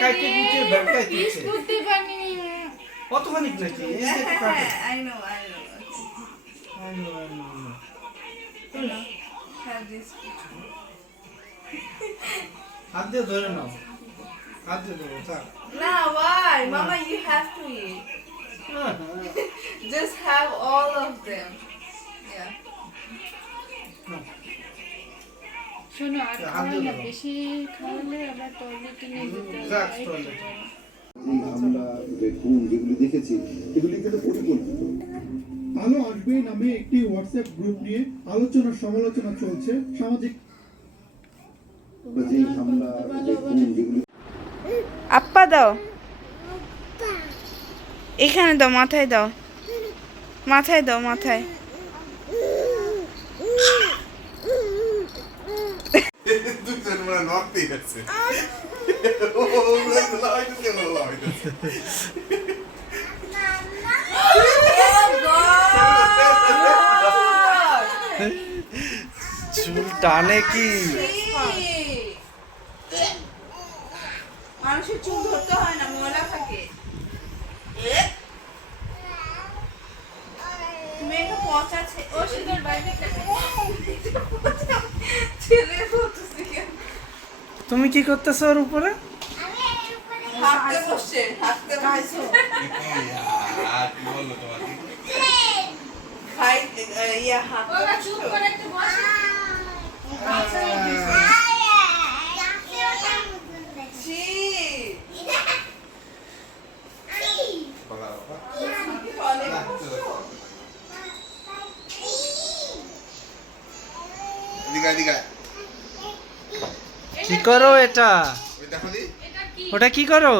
কাইতে কুচে ভটকাই piece দিচ্ছে করতে পারি কতখানি নাকি এই যে কাটে I know. I know. Have this. হাত দিয়ে ধরে নাও হাত দিয়ে ধরো থাক Now why? Mama, you have to eat. Just have all of them. Yeah. শোনো আর খাওয়াই না বেশি খাওয়ালে আবার টয়লেটে নিয়ে যেতে যাক হবে toilet এ। এই হামলা খুন যেগুলি দেখেছি এগুলি কিন্তু পরিকল্পিত। আলো আসবে নামে একটি হোয়াটসঅ্যাপ গ্রুপ নিয়ে আলোচনা সমালোচনা চলছে সামাজিক যে হামলা খুন যেগুলি আপ্পা দাও এখানে দাও মাথায় দাও মাথায় দাও মাথায় দুজন মানে নড়তেই আছে ও লাগাইতেছে চুল টানে কি মানুষের চুল ধরতে হয় না ময়লা থাকে তুমি একটা পচা ও সুন্দর বাইরে ছেলে বলতেছে তুমি কি করতেছো ওর উপরে হাঁটতে বসছে হাঁটতে বসছে কি বললো তোমাকে ভাই ইয়া হাত ওরা চুপ করে একটু বসে ছি বলা বাবা অনেক এদিকে এদিকে কি করো এটা ওই দেখো দি এটা কি ওটা কি করো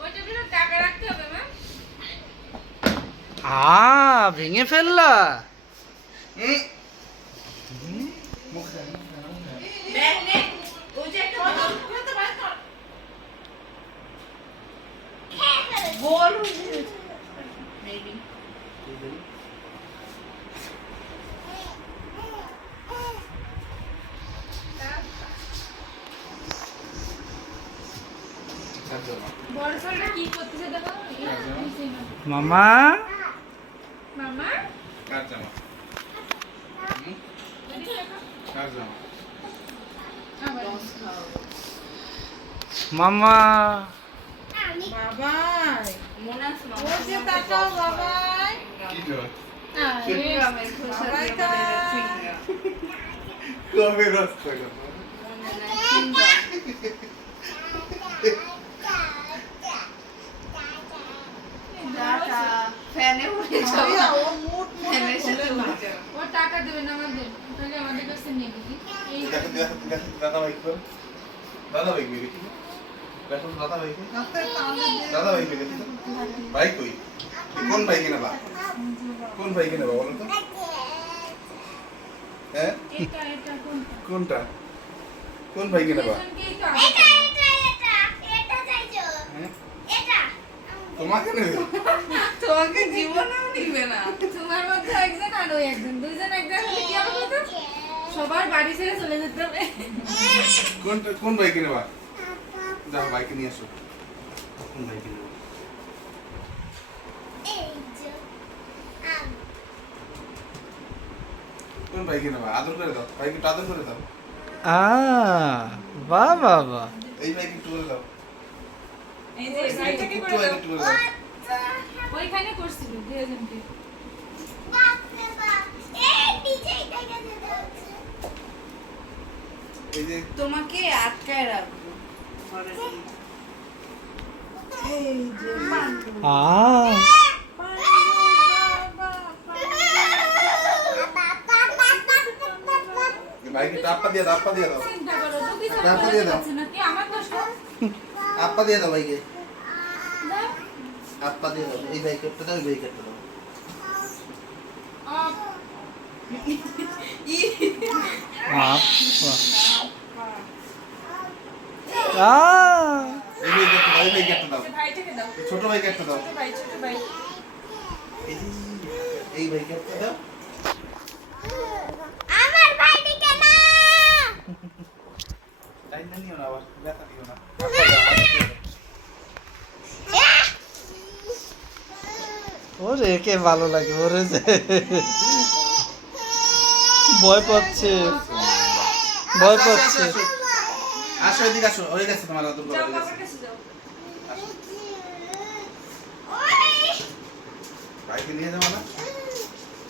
ওইটা ভিতরে টাকা রাখতে হবে ম্যাম ভেঙে ফেললা ম্যাগনেট ওই যে একটা গোল মেবি বড় ছোটটা কি করতেছে দেখো মামা মামা কার জামা কার জামা আবার মামা বাবাই মনে আছে ও যে তাকাও বাবাই কি জোর গ্রামের খোসা দিয়ে বানানো ফিঙ্গার কবে রাস্তা করবো টাটা ফ্যানে উড়ে যাবে ফ্যানের সাথে উড়ে যাবে ও টাকা দেবে না আমাদের তাহলে আমাদের কাছে নিয়ে দিবি এই দেখো দেখো দেখো দাদা ভাই কর দাদা ভাই মেরে কি দেখো দাদা ভাই দাদা ভাই মেরে কি ভাই কই কোন ভাই কিনা বা কোন ভাই কিনা বা বলো তো হ্যাঁ এটা কোনটা কোনটা কোন ভাই কিনা বা দুজনকেই তো আগে হ্যাঁ? তোমাকে নেবে তোমাকে জীবনেও নিবে না তোমার মধ্যে একজন আর ওই একজন দুইজন একজন হলে কি হবে বলতো সবার বাড়ি ছেড়ে চলে যেতে হবে কোনটা কোন ভাই কিনা বা যাও বাইকে নিয়ে আসো কোন ভাই কিনা বা কোন ভাই কিনা বা আদর করে দাও ভাইকে একটু আদর করে দাও বাহ বাবা এই ভাইকে একটু করে দাও এই যে সাইডটাকে একটু করে দাও একটু করে দাও ওইখানে করছিল দুজনকে এই যে তোমাকে আটকায় রাখবো ঘরে নিয়ে। এই যে পান্ডু ভাইকে একটু আপ্পা দিয়ে দাও আপ্পা দিয়ে দাও চিন্তা করো তো কিছু টাকা বলতে দিয়ে দাও। পারছে না কি আমার কষ্ট আপ্পা দিয়ে দাও ভাইকে দাও আপ্পা দিয়ে দাও এই ভাইকে একটা দাও এই ভাইকে একটা দাও অফ এই ভাইকে একটা দাও ভাইটাকে দাও এই ছোট ভাইকে একটা দাও ছোট ভাই এই ভাইকে একটা দাও তাই না নিও না আবার ব্যথা দিও না একে ভালো লাগে ওরে যে ভয় পাচ্ছে ভয় পাচ্ছে। আসো এদিকে আসো, হয়ে গেছে তোমার দাদুর যাও গলা বাবার কাছে যাও। ভাইকে নিয়ে যাবো না?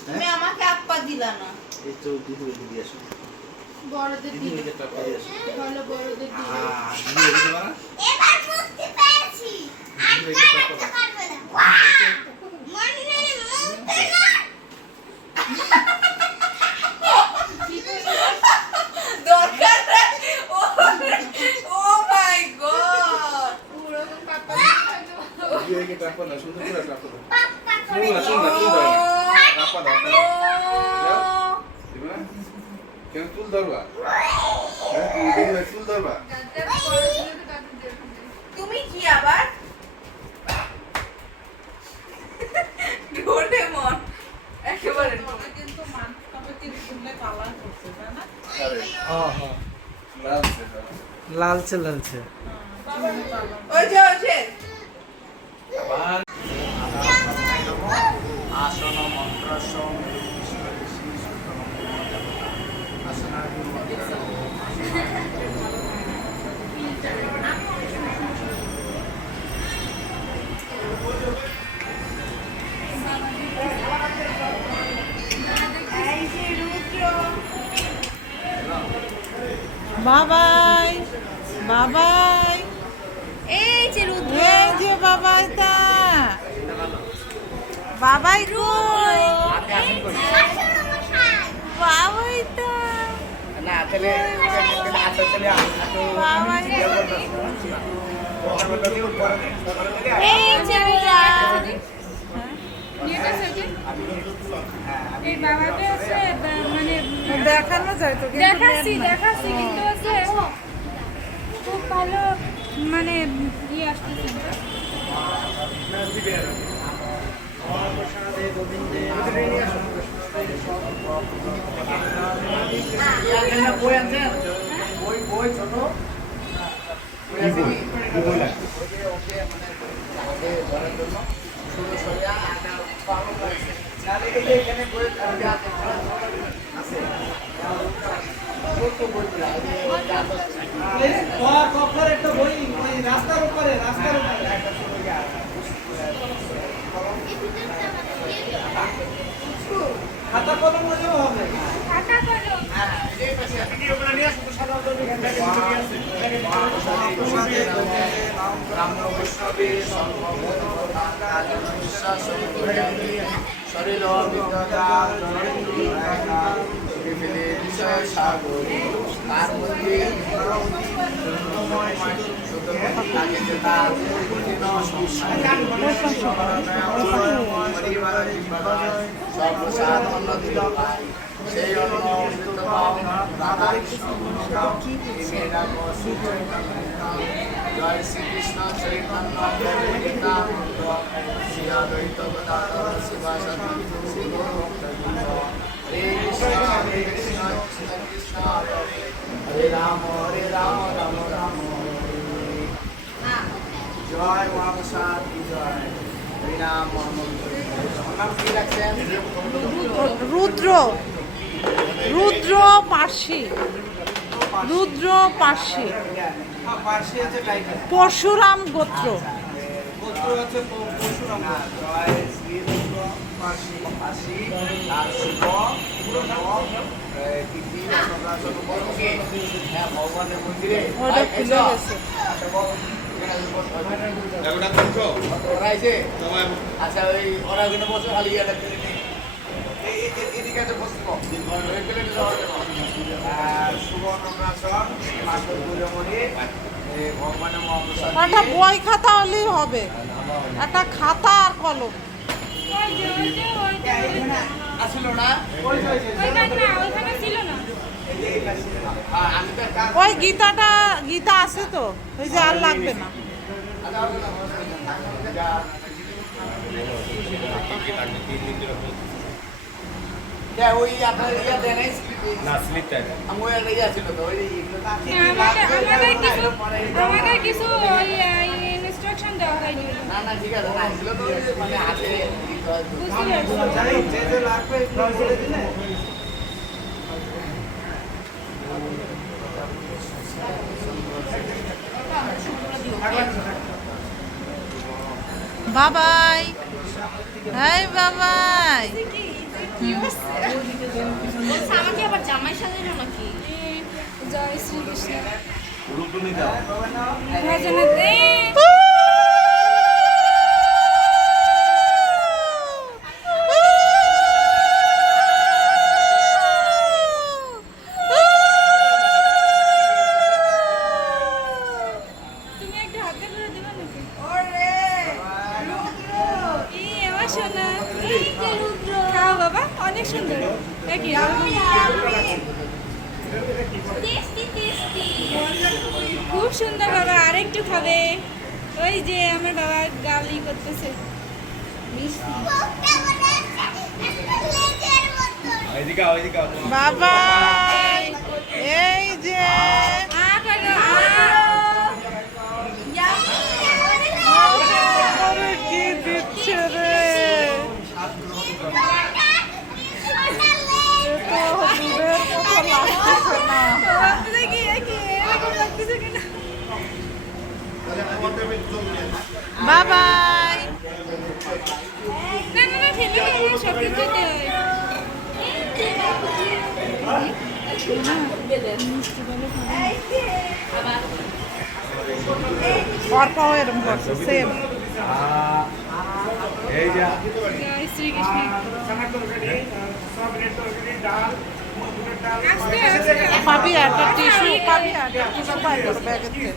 তুমি আমাকে আপ্পা দিলা না। এই তো দিদি এদিকে আসো, বড়দের দিদি দিদি ওইটা টাকা দিয়ে আসো। ভালো বড়দের দিদি দিদি এদিকে যাবো না? এবার মুক্তি পেয়েছি আর দিদি ওইটা টাকা করতে দাও। পারবে না মনে মুক্তি না দরকার নাই। ও মাই গড। ওরকম পাপা দিদি ওইটা টাকা দাও, সুন্দর করে টাকা দাও। পাপ্পা চুল করে না, চুল না, চুল দাও না। টাকা দাও, টাকা দাও। দিবা না? কেন চুল ধরবা? হ্যাঁ, দিদি ভাই চুল ধরবা? তুমি কি আবার ডোরেমন একেবারে হ্যাঁ হ্যাঁ লালচে, হ্যাঁ। লালচে লালচে। ওই যে ওই যে আবার আসন বাবাই বাবাই এই যে রুদ্র এই যে বাবাই তা বাবাই কই বাবাই তা বাবাই এই যে রুদ্র এই বাবাকে আছে মানে দেখানো যায় তো কিন্তু দেখাচ্ছি দেখাচ্ছি কিন্তু আছে খুব ভালো মানে ইয়ে আসতেছে একটা বই ওই রাস্তার উপরে খাতা কলম হলেও হবে। খাতা করো সেই অন্য জয় শ্রীকৃষ্ণ চৈতন্য শ্রী অদ্বৈত গদাধর শিবাসাদি শিব হরে কৃষ্ণ কৃষ্ণ কৃষ্ণ হরে হরে রাম রাম রাম হরে জয় মহাপ্রসাদ জয় হরিনাম মোহাম্মদ নাম কি রাখছেন? রুদ্র রুদ্র পার্সি রুদ্র পার্সি পার্সি আছে টাইটেল, পরশুরাম গোত্র গোত্র আছে পরশুরাম। জয় শ্রী রুদ্র পার্সি পার্সি আর শিব তিথি প্রকাশন উপলক্ষে ভগবানের মন্দিরে ওটা খুলে গেছে ওরা এসে আচ্ছা ওই ওরা ওখানে বসে খালি ইয়াটা করে নিই এদিকে আছে বসবো ওই প্লেটে যাওয়ার জন্য সুবর্ণাচল মাধব গুরুমণি ভগবানের মহাপ্রসাদ একটা বই খাতা হলেই হবে একটা খাতা আর কলম আসলো না ওইখানে ছিল না আমি তো ওই গীতা আছে তো ওই যে আর লাগবে না ওই আপনার ইয়া দেয় নাই না স্লিপটা আমি ওই একটা ইয়া ছিল তো ওই আমাকে কিছু ওই ইনস্টল ইন্ট্রোডাকশন দেওয়া হয়নি। না না ঠিক আছে না এগুলো তো মানে আছে বুঝতে পারছি। যাই হোক, যে যে লাগবে একটু বলে দিলে বাবাই, হাই বাবাই। আমাকে আবার জামাই সাজানো নাকি? জয় শ্রীকৃষ্ণ। রূপটুনি দাও ভজনতে তুমি একটা হাতে করে দেবে নাকি? এই আমার সোনা। খাও বাবা, অনেক সুন্দর। দেখি খুব সুন্দর বাবা, আরেকটু খাবে। ওই যে আমার বাবা গালি করতেছে। ওইদিকে ওইদিকে বাবাই, এই যে আ করো, আরে কি দিচ্ছে রে, এ তো দূরের মতো লাগতেছে না। দেখি দেখি এরকম লাগতেছে কেন? বাবাই, না না না, ফেলে ফেলে সব কিছু দিতে হয়। অর্পাও এরকম করছে সেম। এই যা জয় শ্রীকৃষ্ণ। আস্তে আস্তে পাবি একটা টিস্যু, পাবি একটা টিস্যু পাই তোর ব্যাগের থেকে।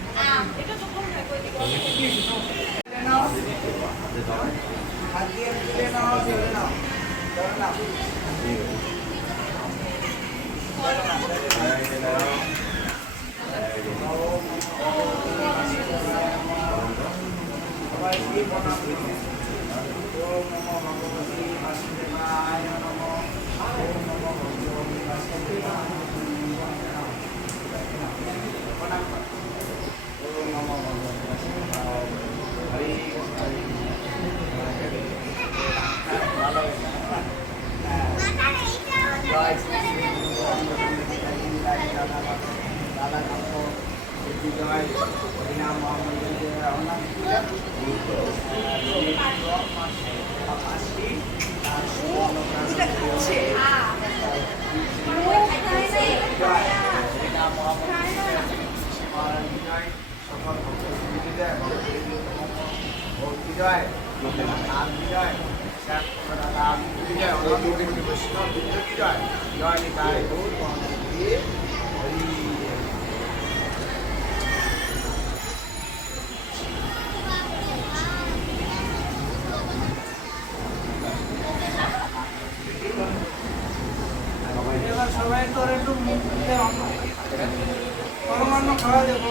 এবার সবাই তোর একটু মুখ দেওয়া পরমান্ন খাওয়া দেবো।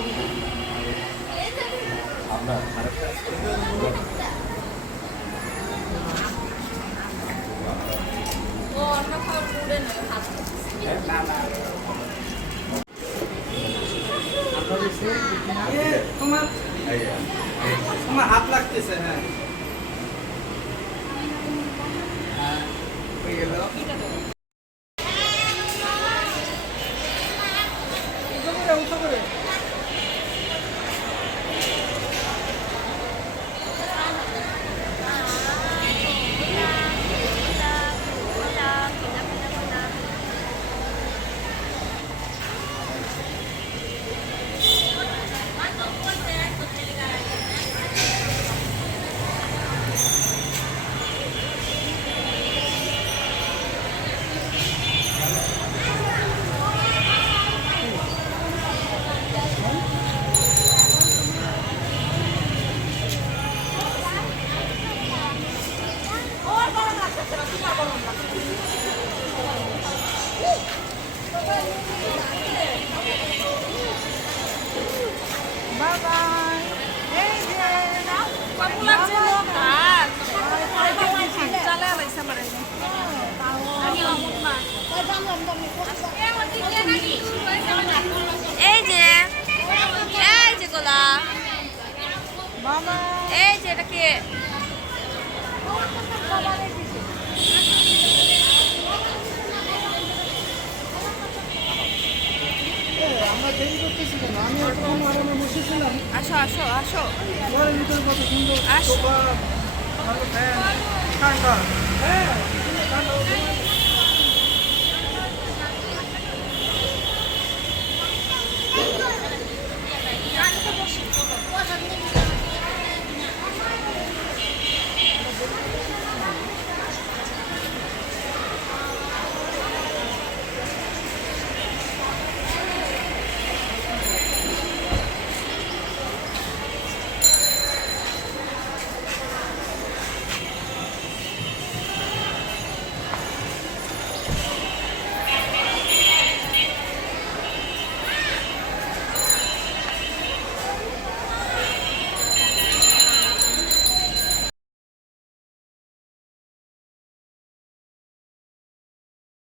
তোমার তোমার হাত লাগতেছে। হ্যাঁ হয়ে গেল। উঠো করে বাবাই, এই যে এই যে গোলা বাবা আমরা দেরি করতেছি কেন? আমি এতক্ষণ আরামে বসেছিলাম। আসো আসো আসো ঘরের ভিতরে কত সুন্দর সোফা, ভালো ফ্যান, ঠান্ডা। হ্যাঁ, ঠান্ডা ওঠে না। বসে